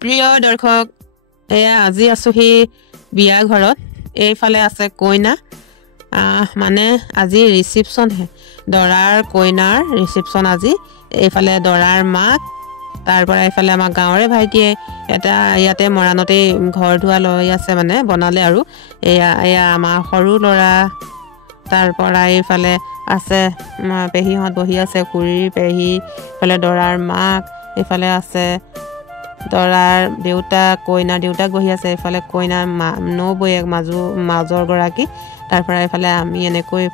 প্ৰিয় দৰ্শক এয়া আজি আছোহি বিয়া ঘৰত এইফালে আছে কইনা মানে আজি ৰিসেপশন হে দৰাৰ কইনাৰ ৰিসেপশন আজি এইফালে দৰাৰ মাক তাৰপৰা এইফালে আমাৰ গাঁৱৰে ভাইটিয়ে এটা ইয়াতে মৰাণতে ঘৰ ধুৱা লৈ আছে মানে বনালে আৰু এয়া আমাৰ সৰু লৰা তাৰপৰা এইফালে আছে পেহীহত বহি আছে খুৰী পেহী ফালে দৰাৰ মাক এইফালে আছে দৰাৰ দেউতা কইনা দেউতা বহি আছে এইফালে কইনা নবৈয়েক মাজৰ গৰাকী তাৰপৰা এইফালে আমি এনেকৈ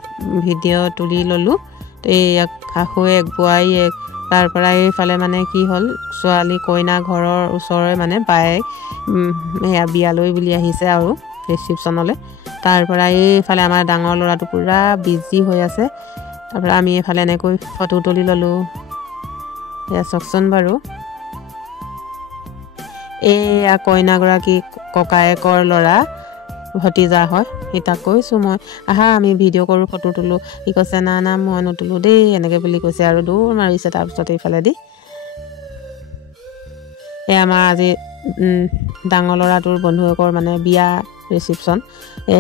ভিডিঅ' তুলি ললো এই শাহুৱেক বোৱাৰীয়েক তাৰপৰা এইফালে মানে কি হ'ল ছোৱালী কইনা ঘৰৰ ওচৰৰে মানে বায়েক এয়া বিয়ালৈ বুলি আহিছে আৰু ৰিসেপশনলে তাৰপৰা এইফালে আমাৰ ডাঙৰ ল'ৰাটো পুৰা বিজি হৈ আছে তাৰপৰা আমি এইফালে এনেকৈ ফটো তুলি ললো এয়া চকচন বাৰু এয়া কইনা গৰাকী ককায়েকৰ ল'ৰা ভতিজা হয় তাক কৈছোঁ মই আহা আমি ভিডিঅ' কৰোঁ ফটো তোলোঁ সি কৈছে না না মই নুতুলোঁ দেই এনেকৈ বুলি কৈছে আৰু দৌৰ মাৰিছে তাৰপিছত এইফালে দি এই আমাৰ আজি ডাঙৰ ল'ৰাটোৰ বন্ধুকৰ মানে বিয়া ৰিসেপশন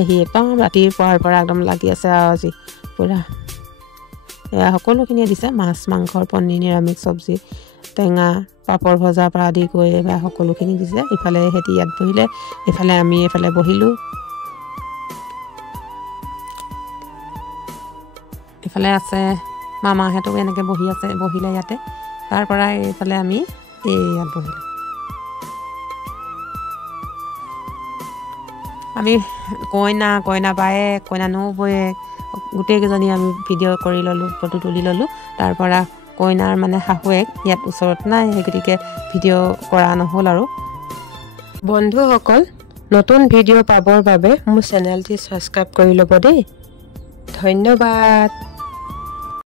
সি একদম ৰাতিপুৱাৰ পৰা একদম লাগি আছে আৰু আজি পুৰা এয়া সকলোখিনিয়ে দিছে মাছ মাংসৰ পনীৰ নিৰামিষ চব্জি টেঙা পাপৰ ভজাৰ পৰা আদি কৰি এবাৰ সকলোখিনি দিছে ইফালে হেতি ইয়াত বহিলে ইফালে আমি এইফালে বহিলোঁ ইফালে আছে মামাহঁতো এনেকৈ বহি আছে বহিলে ইয়াতে তাৰপৰা এইফালে আমি ইয়াত বহিলোঁ আমি কইনা বায়েক কইনা নবৈয়েক গোটেইকেইজনী আমি ভিডিঅ' কৰি ল'লোঁ ফটো তুলি ল'লোঁ তাৰপৰা কইনাৰ মানে শাহুৱেক ইয়াত ওচৰত নাই সেই গতিকে ভিডিঅ' কৰা নহ'ল আৰু বন্ধুসকল নতুন ভিডিঅ' পাবৰ বাবে মোৰ চেনেলটি ছাবস্ক্ৰাইব কৰি ল'ব দেই ধন্যবাদ।